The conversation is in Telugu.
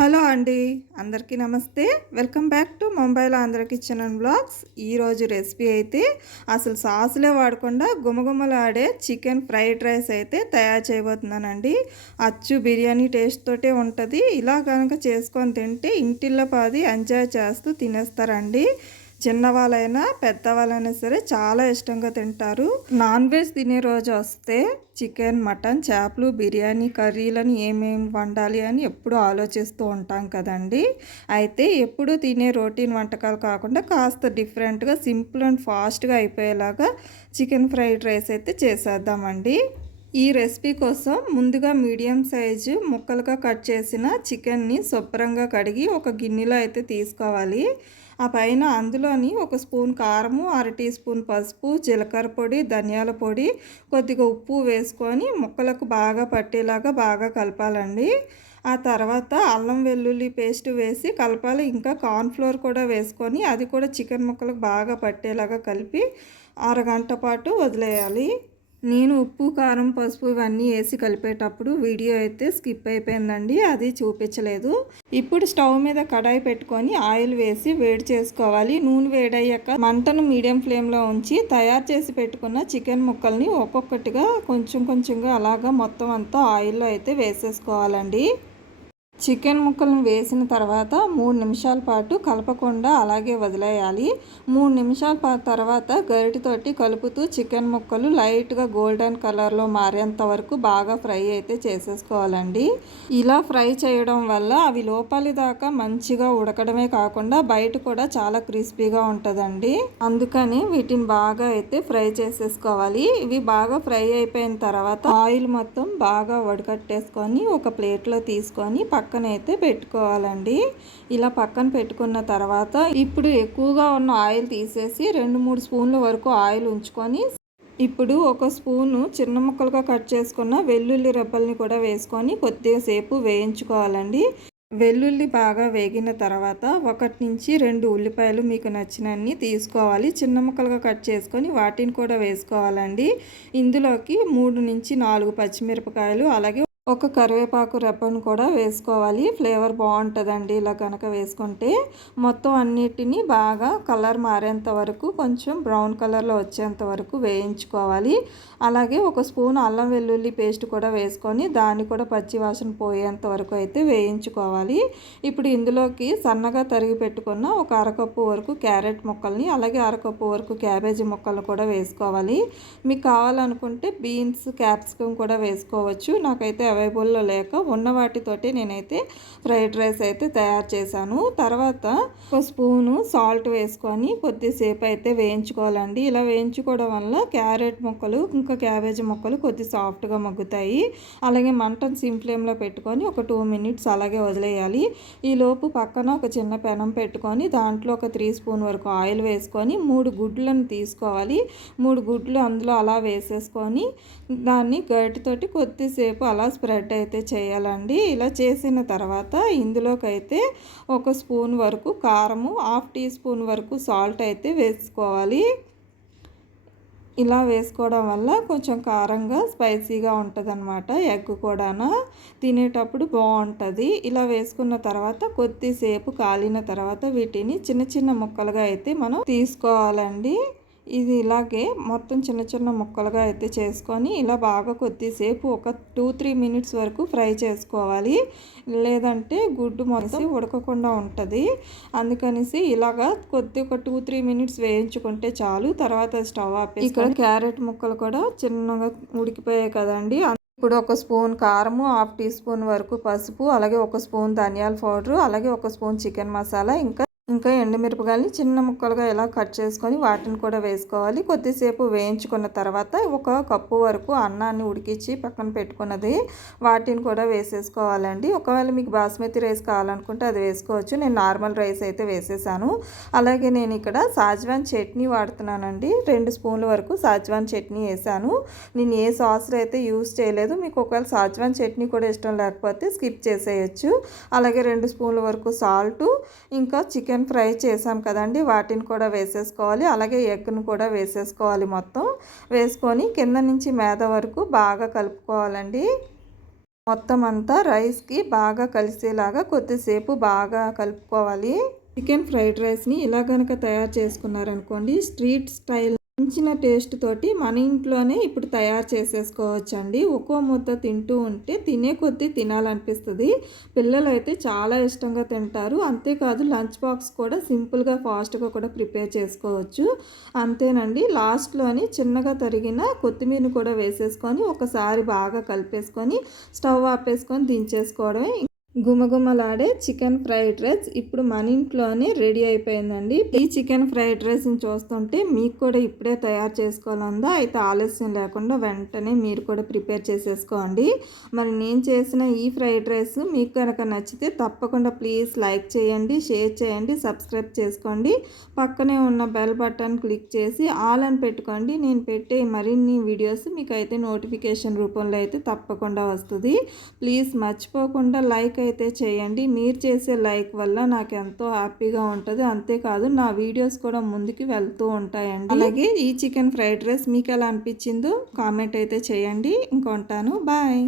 హలో అండి అందరికీ నమస్తే. వెల్కమ్ బ్యాక్ టు ముంబైలో ఆంధ్ర కిచెన్ అండ్ బ్లాగ్స్. ఈరోజు రెసిపీ అయితే అసలు సాసులే వాడకుండా గుమగుమలాడే చికెన్ ఫ్రైడ్ రైస్ అయితే తయారు చేయబోతున్నానండి. అచ్చు బిర్యానీ టేస్ట్ తోటే ఉంటుంది. ఇలా కనుక చేసుకొని తింటే ఇంటిల్లో పాది ఎంజాయ్ చేస్తూ తినేస్తారండి. చిన్నవాళ్ళైనా పెద్దవాళ్ళైనా సరే చాలా ఇష్టంగా తింటారు. నాన్ వెజ్ తినే రోజు వస్తే చికెన్ మటన్ చేపలు బిర్యానీ కర్రీలను ఏమేమి వండాలి అని ఎప్పుడు ఆలోచిస్తూ ఉంటాం కదండి. అయితే ఎప్పుడు తినే రొటీన్ వంటకాలు కాకుండా కాస్త డిఫరెంట్గా సింపుల్ అండ్ ఫాస్ట్గా అయిపోయేలాగా చికెన్ ఫ్రైడ్ రైస్ అయితే చేసేద్దామండి. ఈ రెసిపీ కోసం ముందుగా మీడియం సైజు ముక్కలుగా కట్ చేసిన చికెన్ని శుభ్రంగా కడిగి ఒక గిన్నెలో అయితే తీసుకోవాలి. ఆ పైన అందులోని ఒక స్పూన్ కారము అర టీ స్పూన్ పసుపు జీలకర్ర పొడి ధనియాల పొడి కొద్దిగా ఉప్పు వేసుకొని ముక్కలకు బాగా పట్టేలాగా బాగా కలపాలండి. ఆ తర్వాత అల్లం వెల్లుల్లి పేస్ట్ వేసి కలపాలి. ఇంకా కార్న్ఫ్లోర్ కూడా వేసుకొని అది కూడా చికెన్ ముక్కలకు బాగా పట్టేలాగా కలిపి అరగంట పాటు వదిలేయాలి. నేను ఉప్పు కారం పసుపు ఇవన్నీ వేసి కలిపేటప్పుడు వీడియో అయితే స్కిప్ అయిపోయిందండి అది చూపించలేదు. ఇప్పుడు స్టవ్ మీద కడాయి పెట్టుకొని ఆయిల్ వేసి వేడి చేసుకోవాలి. నూనె వేడయ్యాక మంటను మీడియం ఫ్లేమ్లో ఉంచి తయారు చేసి పెట్టుకున్న చికెన్ ముక్కల్ని ఒక్కొక్కటిగా కొంచెం కొంచెంగా అలాగా మొత్తం అంతా ఆయిల్లో అయితే వేసేసుకోవాలండి. చికెన్ ముక్కలను వేసిన తర్వాత మూడు నిమిషాల పాటు కలపకుండా అలాగే వదిలేయాలి. మూడు నిమిషాల తర్వాత గరిటితోటి కలుపుతూ చికెన్ ముక్కలు లైట్గా గోల్డెన్ కలర్లో మారేంత వరకు బాగా ఫ్రై అయితే చేసేసుకోవాలండి. ఇలా ఫ్రై చేయడం వల్ల అవి లోపలి దాకా మంచిగా ఉడకడమే కాకుండా బయట కూడా చాలా క్రిస్పీగా ఉంటుందండి. అందుకని వీటిని బాగా అయితే ఫ్రై చేసేసుకోవాలి. ఇవి బాగా ఫ్రై అయిపోయిన తర్వాత ఆయిల్ మొత్తం బాగా వడకట్టేసుకొని ఒక ప్లేట్లో తీసుకొని పక్క పక్కన అయితే పెట్టుకోవాలండి. ఇలా పక్కన పెట్టుకున్న తర్వాత ఇప్పుడు ఎక్కువగా ఉన్న ఆయిల్ తీసేసి రెండు మూడు స్పూన్ల వరకు ఆయిల్ ఉంచుకొని ఇప్పుడు ఒక స్పూను చిన్న ముక్కలుగా కట్ చేసుకున్న వెల్లుల్లి రెబ్బల్ని కూడా వేసుకొని కొద్దిగా సేపు వేయించుకోవాలండి. వెల్లుల్లి బాగా వేగిన తర్వాత ఒకటి నుంచి రెండు ఉల్లిపాయలు మీకు నచ్చినన్ని తీసుకోవాలి. చిన్న ముక్కలుగా కట్ చేసుకొని వాటిని కూడా వేసుకోవాలండి. ఇందులోకి మూడు నుంచి నాలుగు పచ్చిమిరపకాయలు అలాగే ఒక కరివేపాకు రెప్పను కూడా వేసుకోవాలి. ఫ్లేవర్ బాగుంటుందండి. ఇలా కనుక వేసుకుంటే మొత్తం అన్నిటినీ బాగా కలర్ మారేంత వరకు కొంచెం బ్రౌన్ కలర్లో వచ్చేంత వరకు వేయించుకోవాలి. అలాగే ఒక స్పూన్ అల్లం వెల్లుల్లి పేస్ట్ కూడా వేసుకొని దాన్ని కూడా పచ్చి వాసన పోయేంత వరకు అయితే వేయించుకోవాలి. ఇప్పుడు ఇందులోకి సన్నగా తరిగి పెట్టుకున్న ఒక అరకప్పు వరకు క్యారెట్ ముక్కల్ని అలాగే అరకప్పు వరకు క్యాబేజీ ముక్కలు కూడా వేసుకోవాలి. మీకు కావాలనుకుంటే బీన్స్ క్యాప్సికమ్ కూడా వేసుకోవచ్చు. నాకైతే అవైలబుల్లో లేక ఉన్న వాటితోటి నేనైతే ఫ్రైడ్ రైస్ అయితే తయారు చేశాను. తర్వాత ఒక స్పూను సాల్ట్ వేసుకొని కొద్దిసేపు అయితే వేయించుకోవాలండి. ఇలా వేయించుకోవడం వల్ల క్యారెట్ ముక్కలు ఇంకా క్యాబేజీ ముక్కలు కొద్ది సాఫ్ట్గా మగ్గుతాయి. అలాగే మంటను సిమ్ ఫ్లేమ్లో పెట్టుకొని ఒక టూ మినిట్స్ అలాగే వదిలేయాలి. ఈలోపు పక్కన ఒక చిన్న పెనం పెట్టుకొని దాంట్లో ఒక త్రీ స్పూన్ వరకు ఆయిల్ వేసుకొని మూడు గుడ్లను తీసుకోవాలి. మూడు గుడ్లు అందులో అలా వేసేసుకొని దాన్ని గరిటితోటి కొద్దిసేపు అలా స్ప్రెడ్ అయితే చేయాలండి. ఇలా చేసిన తర్వాత ఇందులోకి అయితే ఒక స్పూన్ వరకు కారము హాఫ్ టీ స్పూన్ వరకు సాల్ట్ అయితే వేసుకోవాలి. ఇలా వేసుకోవడం వల్ల కొంచెం కారంగా స్పైసీగా ఉంటుంది అనమాట ఎగ్ కూడా తినేటప్పుడు బాగుంటుంది ఇలా వేసుకున్న తర్వాత కొద్దిసేపు కాలిన తర్వాత వీటిని చిన్న చిన్న ముక్కలుగా అయితే మనం తీసుకోవాలండి. ఇది ఇలాగే మొత్తం చిన్న చిన్న ముక్కలుగా అయితే చేసుకొని ఇలా బాగా కొద్దిసేపు ఒక టూ త్రీ మినిట్స్ వరకు ఫ్రై చేసుకోవాలి. లేదంటే గుడ్డు మొత్తం ఉడకకుండా ఉంటుంది. అందుకనేసి ఇలాగా కొద్ది ఒక టూ త్రీ మినిట్స్ వేయించుకుంటే చాలు. తర్వాత స్టవ్ ఆపేసి ఇక్కడ క్యారెట్ ముక్కలు కూడా చిన్నగా ఉడికిపోయాయి కదండి. ఇప్పుడు ఒక స్పూన్ కారము హాఫ్ టీ స్పూన్ వరకు పసుపు అలాగే ఒక స్పూన్ ధనియాల పౌడరు అలాగే ఒక స్పూన్ చికెన్ మసాలా ఇంకా ఇంకా ఎండుమిరపకాయలని చిన్న ముక్కలుగా ఇలా కట్ చేసుకొని వాటిని కూడా వేసుకోవాలి. కొద్దిసేపు వేయించుకున్న తర్వాత ఒక కప్పు వరకు అన్నాన్ని ఉడికించి పక్కన పెట్టుకున్నది వాటిని కూడా వేసేసుకోవాలండి. ఒకవేళ మీకు బాస్మతి రైస్ కావాలనుకుంటే అది వేసుకోవచ్చు. నేను నార్మల్ రైస్ అయితే వేసేసాను. అలాగే నేను ఇక్కడ సాజ్వాన్ చట్నీ వాడుతున్నానండి. రెండు స్పూన్ల వరకు సాజ్వాన్ చట్నీ వేసాను. నేను ఏ సాస్లు అయితే యూస్ చేయలేదు మీకు ఒకవేళ సాజ్వాన్ చట్నీ కూడా ఇష్టం లేకపోతే స్కిప్ చేసేయచ్చు. అలాగే రెండు స్పూన్ల వరకు సాల్టు ఇంకా చికెన్ చికెన్ ఫ్రై చేసాం కదండి వాటిని కూడా వేసేసుకోవాలి. అలాగే ఎగ్ను కూడా వేసేసుకోవాలి మొత్తం. వేసుకొని కింద నుంచి మేద వరకు బాగా కలుపుకోవాలండి. మొత్తం అంతా రైస్కి బాగా కలిసేలాగా కొద్దిసేపు బాగా కలుపుకోవాలి. చికెన్ ఫ్రైడ్ రైస్ని ఇలా కనుక తయారు చేసుకున్నారనుకోండి స్ట్రీట్ స్టైల్ మంచిన టేస్ట్ తోటి మన ఇంట్లోనే ఇప్పుడు తయారు చేసేసుకోవచ్చండి. ఒక్కో ముద్ద తింటూ ఉంటే తినే కొద్దీ తినాలనిపిస్తుంది. పిల్లలు అయితే చాలా ఇష్టంగా తింటారు. అంతేకాదు లంచ్ బాక్స్ కూడా సింపుల్గా ఫాస్ట్గా కూడా ప్రిపేర్ చేసుకోవచ్చు. అంతేనండి. లాస్ట్లోని చిన్నగా తరిగిన కొత్తిమీరని కూడా వేసేసుకొని ఒకసారి బాగా కలిపేసుకొని స్టవ్ ఆపేసుకొని దించేసుకోవడమే గుమగుమలాడే చికెన్ ఫ్రైడ్ రైస్ ఇప్పుడు మన ఇంట్లోనే రెడీ అయిపోయిందండి. ఈ చికెన్ ఫ్రైడ్ రైస్ని చూస్తుంటే మీకు కూడా ఇప్పుడే తయారు చేసుకోవాలందా? అయితే ఆలస్యం లేకుండా వెంటనే మీరు కూడా ప్రిపేర్ చేసేసుకోండి. మరి నేను చేసిన ఈ ఫ్రైడ్ రైస్ మీకు కనుక నచ్చితే తప్పకుండా ప్లీజ్ లైక్ చేయండి షేర్ చేయండి సబ్స్క్రైబ్ చేసుకోండి. పక్కనే ఉన్న బెల్ బటన్ క్లిక్ చేసి ఆల్ అని పెట్టుకోండి. నేను పెట్టే మరిన్ని వీడియోస్ మీకు అయితే నోటిఫికేషన్ రూపంలో అయితే తప్పకుండా వస్తుంది. ప్లీజ్ మర్చిపోకుండా లైక్ లైక్ అయితే చేయండి. మీరు చేసే లైక్ వల్ల నాకు ఎంతో హ్యాపీగా ఉంటుంది. అంతేకాదు నా వీడియోస్ కూడా ముందుకు వెళ్తూ ఉంటాయండి. అలాగే ఈ చికెన్ ఫ్రైడ్ రైస్ మీకు ఎలా అనిపించిందో కామెంట్ అయితే చేయండి. ఇంకొంటాను. బాయ్.